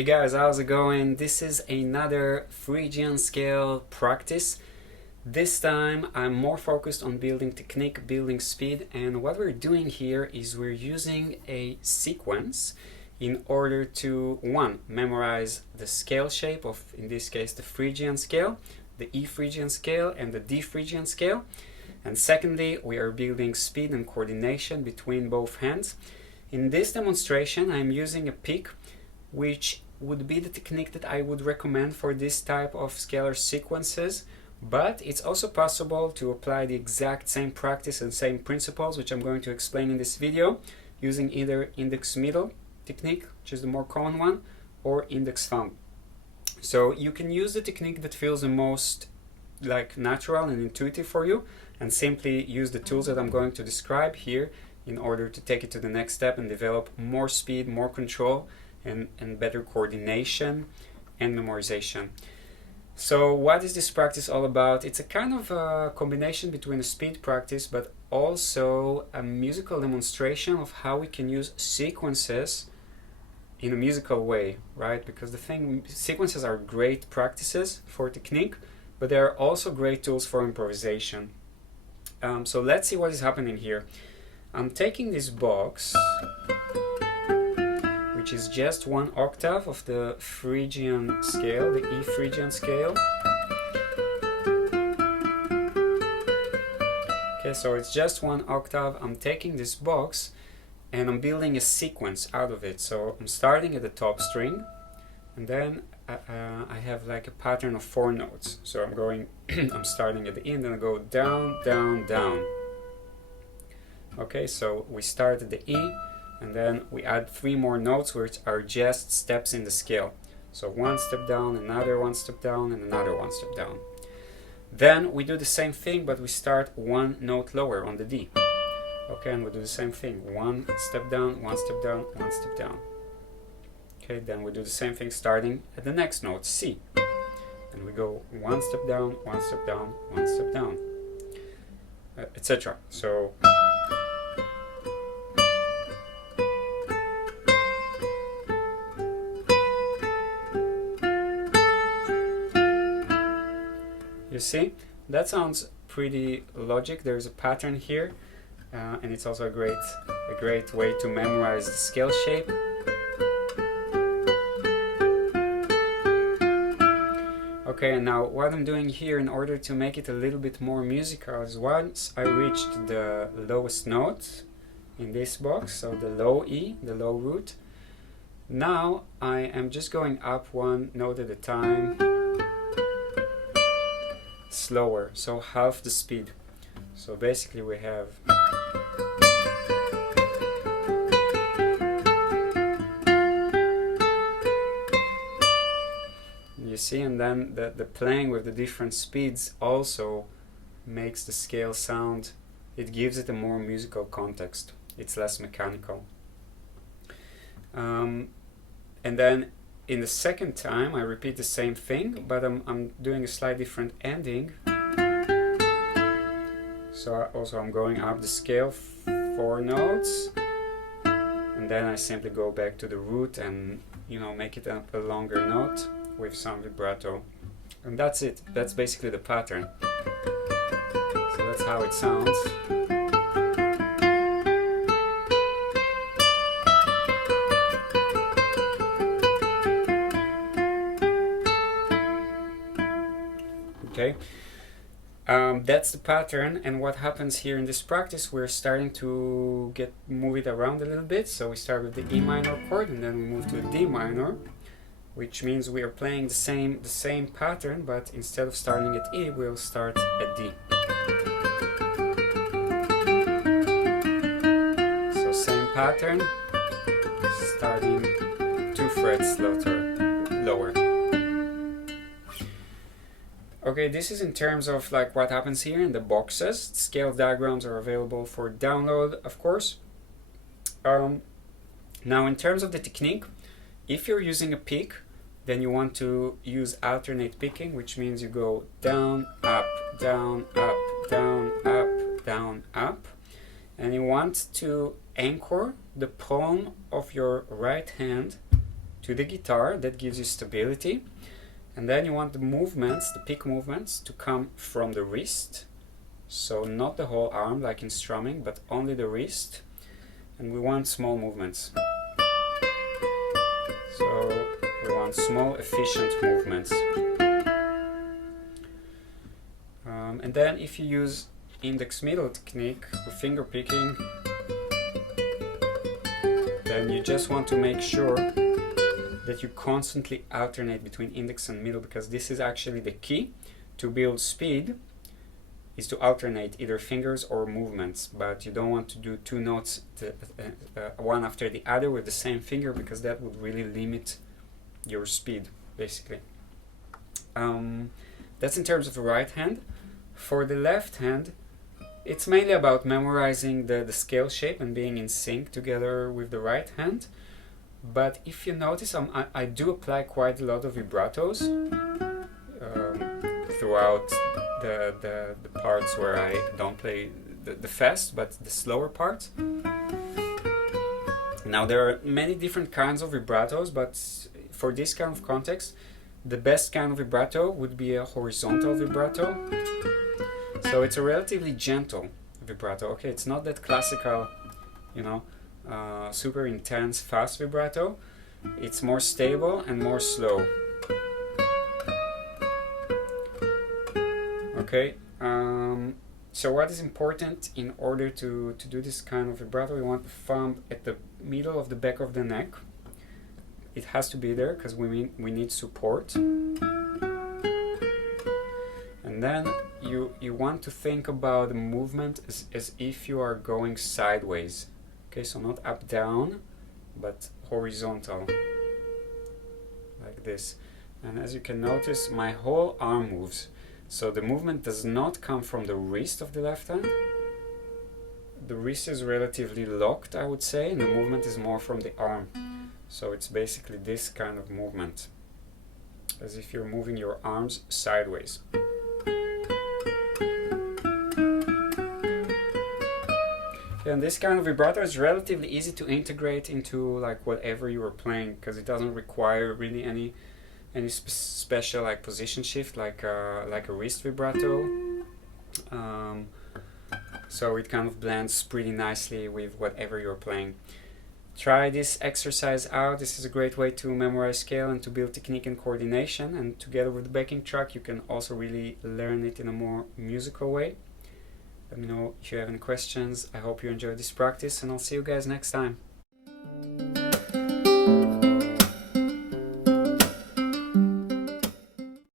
Hey guys, how's it going? This is another Phrygian scale practice. This time I'm more focused on building technique, building speed, and what we're doing here is we're using a sequence in order to, one, memorize the scale shape of, in this case, the Phrygian scale, the E Phrygian scale and the D Phrygian scale, and secondly, we are building speed and coordination between both hands. In this demonstration, I'm using a pick, which would be the technique that I would recommend for this type of scalar sequences, but it's also possible to apply the exact same practice and same principles, which I'm going to explain in this video, using either index middle technique, which is the more common one, or index thumb. So you can use the technique that feels the most natural and intuitive for you, and simply use the tools that I'm going to describe here in order to take it to the next step and develop more speed, more control, and better coordination and memorization. So what is this practice all about? It's a kind of a combination between a speed practice but also a musical demonstration of how we can use sequences in a musical way, right? Because sequences are great practices for technique, but they are also great tools for improvisation. So let's see what is happening here. I'm taking this box, which is just one octave of the Phrygian scale, the E Phrygian scale. Okay, so it's just one octave. I'm taking this box and I'm building a sequence out of it. So I'm starting at the top string, and then I have like a pattern of 4 notes. So I'm starting at the E, and then I go down, down, down. Okay, so we start at the E, and then we add 3 more notes which are just steps in the scale. So 1 step down, another 1 step down, and another 1 step down. Then we do the same thing, but we start 1 note lower on the D. Okay, and we do the same thing. 1 step down, 1 step down, 1 step down. Okay, then we do the same thing starting at the next note, C. And we go 1 step down, 1 step down, 1 step down, etc. So you see, that sounds pretty logic. There's a pattern here, and it's also a great way to memorize the scale shape. Okay, and now what I'm doing here in order to make it a little bit more musical is once I reached the lowest note in this box, so the low E, the low root, now I am just going up 1 note at a time, slower, so half the speed. So basically we have you see, and then the playing with the different speeds also makes the scale sound, it gives it a more musical context. It's less mechanical. And then in the second time I repeat the same thing, but I'm doing a slightly different ending. So I'm going up the scale 4 notes, and then I simply go back to the root and make it a longer note with some vibrato, and that's it. That's basically the pattern. So that's how it sounds. Okay, that's the pattern, and what happens here in this practice, we're starting to move it around a little bit. So we start with the E minor chord, and then we move to a D minor, which means we are playing the same pattern, but instead of starting at E, we'll start at D. So same pattern, starting 2 frets lower. Okay, this is in terms of what happens here in the boxes. Scale diagrams are available for download, of course. Now in terms of the technique, if you're using a pick, then you want to use alternate picking, which means you go down, up, down, up, down, up, down, up, and you want to anchor the palm of your right hand to to the guitar. That gives you stability. And then you want the movements, the pick movements, to come from the wrist. So not the whole arm like in strumming, but only the wrist. And we want small movements. So we want small, efficient movements. And then if you use index middle technique with finger picking, then you just want to make sure that you constantly alternate between index and middle, because this is actually the key to build speed, is to alternate either fingers or movements. But you don't want to do two notes one after the other with the same finger, because that would really limit your speed basically. That's in terms of the right hand. For the left hand, it's mainly about memorizing the scale shape and being in sync together with the right hand. But if you notice, I do apply quite a lot of vibratos throughout the parts where I don't play the fast, but the slower parts. Now there are many different kinds of vibratos, but for this kind of context, the best kind of vibrato would be a horizontal vibrato. So it's a relatively gentle vibrato. Okay, it's not that classical, you know, super intense fast vibrato. It's more stable and more slow. Okay, so what is important in order to do this kind of vibrato? We want the thumb at the middle of the back of the neck. It has to be there because we need support. And then you want to think about the movement as if you are going sideways. Okay, so not up down, but horizontal, like this. And as you can notice, my whole arm moves. So the movement does not come from the wrist of the left hand. The wrist is relatively locked, I would say, and the movement is more from the arm. So it's basically this kind of movement, as if you're moving your arms sideways. And this kind of vibrato is relatively easy to integrate into like whatever you are playing, because it doesn't require really any special like position shift like a wrist vibrato. So it kind of blends pretty nicely with whatever you're playing. Try this exercise out. This is a great way to memorize scale and to build technique and coordination, and together with the backing track you can also really learn it in a more musical way. Let me know if you have any questions. I hope you enjoyed this practice, and I'll see you guys next time.